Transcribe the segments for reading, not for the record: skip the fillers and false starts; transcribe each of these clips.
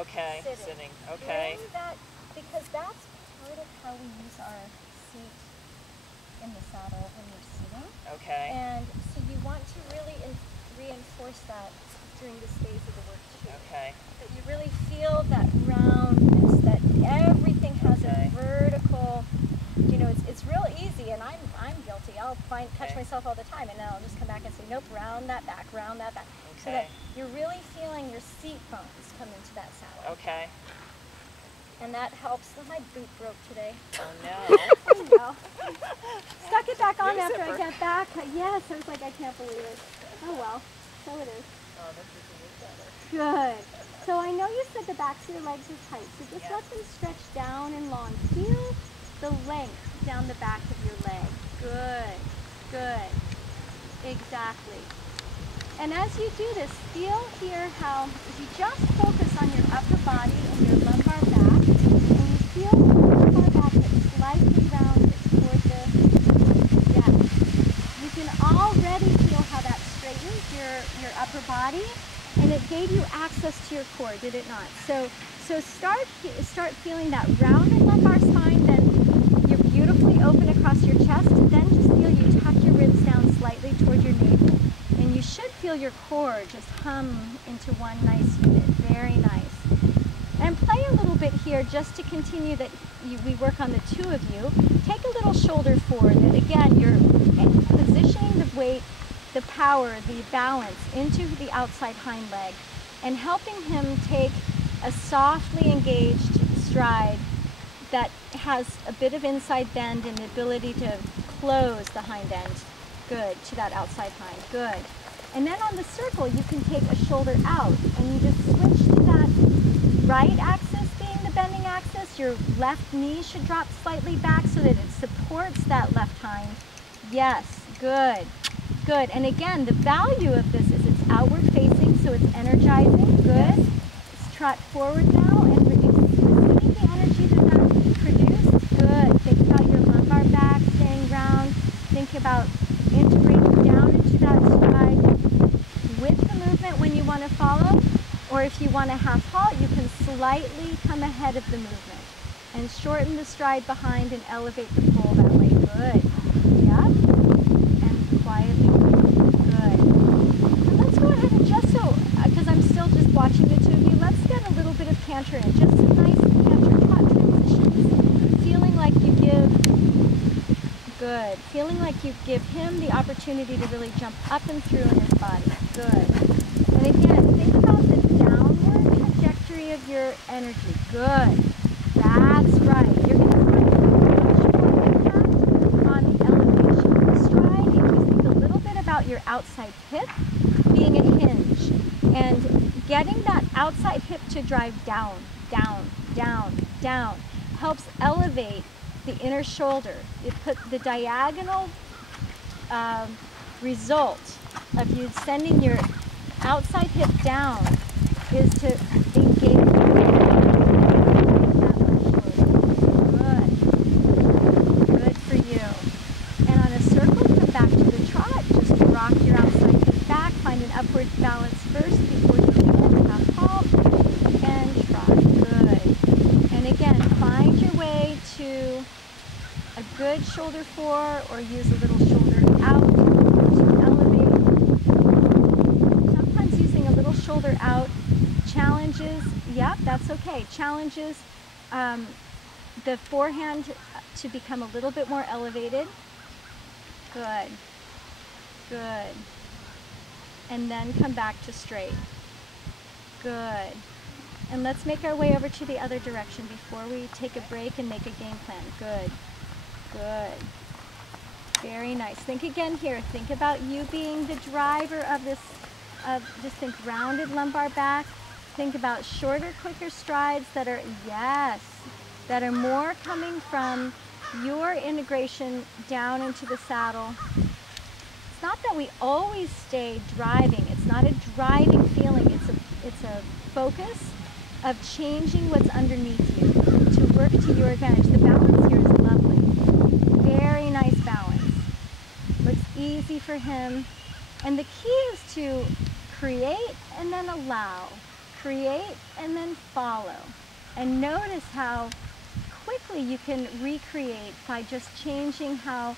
Okay, sitting. Okay. Bring that, because that's part of how we use our seat in the saddle when you're sitting. Okay. And so you want to really reinforce that during this phase of the work too. Okay. That you really feel that roundness, that everything has a vertical, you know, it's real easy, and I'm guilty. I'll catch myself all the time, and then I'll just come back and say, nope, round that back, round that back. Okay. So that you're really feeling your seat bones come into that saddle. Okay. And that helps. My boot broke today. Oh no. I know. Stuck it back on after I got back. Yes, I was like, I can't believe it. Oh well, so it is. Oh, this is better. Good. So I know you said the backs of your legs are tight, so just let them stretch down and long. Feel the length down the back of your leg. Good. Good. Exactly. And as you do this, feel here how if you just focus on your upper body and your lumbar back, and you feel the lumbar back that's slightly rounded toward the you can already feel how that straightens your upper body, and it gave you access to your core, did it not? So start feeling that rounded lumbar spine, then you're beautifully open across your chest, and then just feel you tuck your ribs down slightly toward your navel. And you should feel your core just hum into one nice unit. Very nice. And play a little bit here just to continue that we work on the two of you. Take a little shoulder forward, and again, you're positioning the weight, the power, the balance into the outside hind leg, and helping him take a softly engaged stride that has a bit of inside bend and the ability to close the hind end. Good, to that outside hind, good. And then on the circle, you can take a shoulder out, and you just switch to that right axis being the bending axis. Your left knee should drop slightly back so that it supports that left hind. Yes, good, good. And again, the value of this is it's outward facing, so it's energizing, good. Let's trot forward now, and see the energy that produced, good. Think about your lumbar back staying round. Think about integrating down into that stride with the movement when you want to follow, or if you want to half halt, you can slightly come ahead of the movement and shorten the stride behind and elevate the pole that way. Good. Yep. And quietly. Good. And let's go ahead and just because I'm still just watching the two of you, let's get a little bit of canter in. Just some nice canter trot transitions. Feeling like you Good. Feeling like you give him the opportunity to really jump up and through in his body. Good. And again, think about the downward trajectory of your energy. Good. That's right. You're going to find impact on the elevation of the stride if you think a little bit about your outside hip being a hinge and getting that outside hip to drive down, down, down, down helps elevate the inner shoulder. It put the diagonal result of you sending your outside hip down is to engage that left shoulder. Good. Good for you. And on a circle, come back to the trot. Just rock your outside hip back. Find an upward balance first before you do half halt and trot. Good. And again, find your way to a good shoulder fore, or use a little shoulder out to elevate. Sometimes using a little shoulder out challenges, yep, that's okay, challenges the forehand to become a little bit more elevated. Good, good. And then come back to straight. Good. And let's make our way over to the other direction before we take a break and make a game plan. Good. Good. Very nice. Think again here. Think about you being the driver of this, just think rounded lumbar back. Think about shorter, quicker strides that are, yes, that are more coming from your integration down into the saddle. It's not that we always stay driving. It's not a driving feeling. It's a focus of changing what's underneath you to work to your advantage. The balance here is lovely. Very nice balance. Looks easy for him. And the key is to create and then allow. create and then follow. And notice how quickly you can recreate by just changing how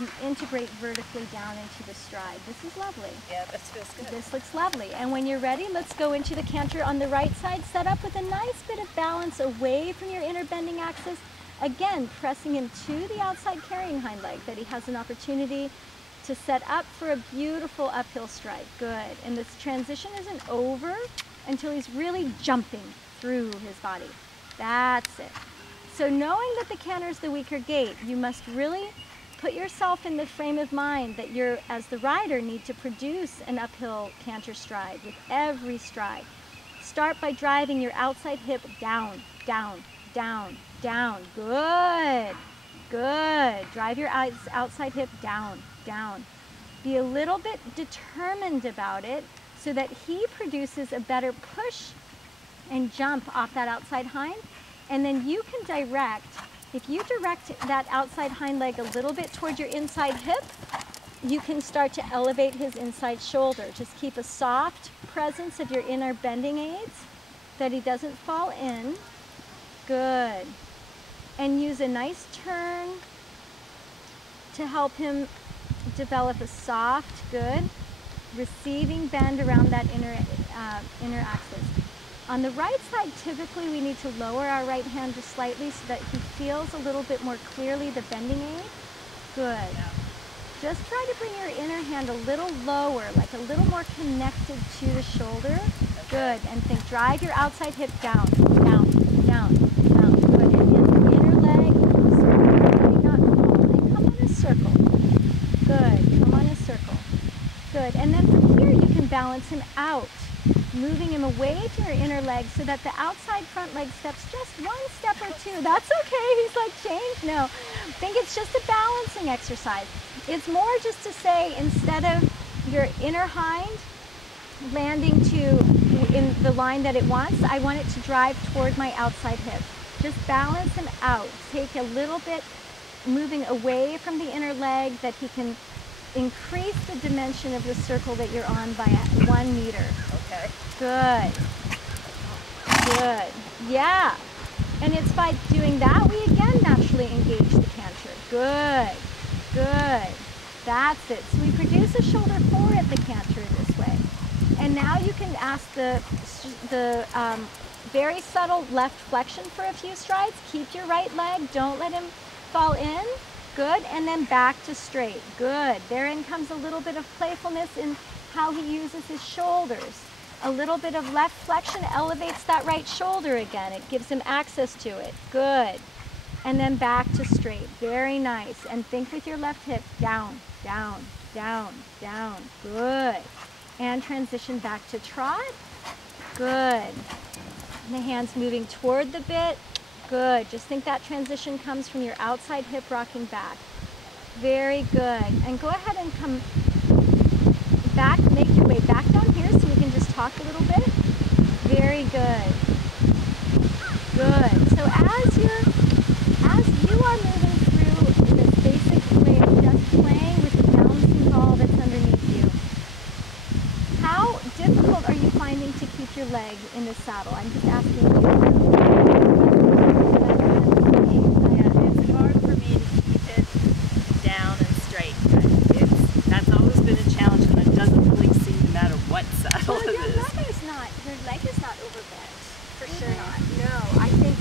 you integrate vertically down into the stride. This is lovely. Yeah, this feels good. This looks lovely. And when you're ready, let's go into the canter on the right side, set up with a nice bit of balance away from your inner bending axis. Again, pressing him to the outside carrying hind leg, that he has an opportunity to set up for a beautiful uphill stride. Good. And this transition isn't over until he's really jumping through his body. That's it. So knowing that the canter is the weaker gait, you must really put yourself in the frame of mind that you're, as the rider, need to produce an uphill canter stride with every stride. Start by driving your outside hip down, down, down, down. Good, good. Drive your outside hip down, down. Be a little bit determined about it so that he produces a better push and jump off that outside hind. And then you can direct. If you direct that outside hind leg a little bit toward your inside hip, you can start to elevate his inside shoulder. Just keep a soft presence of your inner bending aids that he doesn't fall in. Good. And use a nice turn to help him develop a soft, good, receiving bend around that inner axis. On the right side, typically we need to lower our right hand just slightly so that he feels a little bit more clearly the bending aid. Good. Yeah. Just try to bring your inner hand a little lower, like a little more connected to the shoulder. Okay. Good. And think, drive your outside hip down, down, down, down. Good. And in the inner leg, not fall. And come on a circle. Good. Come on a circle. Good. And then from here, you can balance him out, moving him away to your inner leg so that the outside front leg steps just one step or two. That's okay. He's like, change? No. Think it's just a balancing exercise. It's more just to say, instead of your inner hind landing in the line that it wants, I want it to drive toward my outside hip. Just balance him out. Take a little bit, moving away from the inner leg, that he can increase the dimension of the circle that you're on by 1 meter. Okay. Good. Good. Yeah. And it's by doing that we again naturally engage the canter. Good. Good. That's it. So we produce a shoulder forward at the canter this way. And now you can ask the very subtle left flexion for a few strides. Keep your right leg. Don't let him fall in. Good. And then back to straight. Good. Therein comes a little bit of playfulness in how he uses his shoulders. A little bit of left flexion elevates that right shoulder again. It gives him access to it. Good. And then back to straight. Very nice. And think with your left hip. Down, down, down, down. Good. And transition back to trot. Good. And the hands moving toward the bit. Good. Just think that transition comes from your outside hip rocking back. Very good. And go ahead and come back, make your way back down here so we can just talk a little bit. Very good. Good. So as you are moving through this basic way of just playing with the bouncing ball that's underneath you, how difficult are you finding to keep your leg in the saddle? I'm just asking you. Yeah, it's hard for me to keep it down and straight. That's always been a challenge, and it doesn't really seem to matter what saddle Well, it your is. leg is not overbent. For sure not. No, I think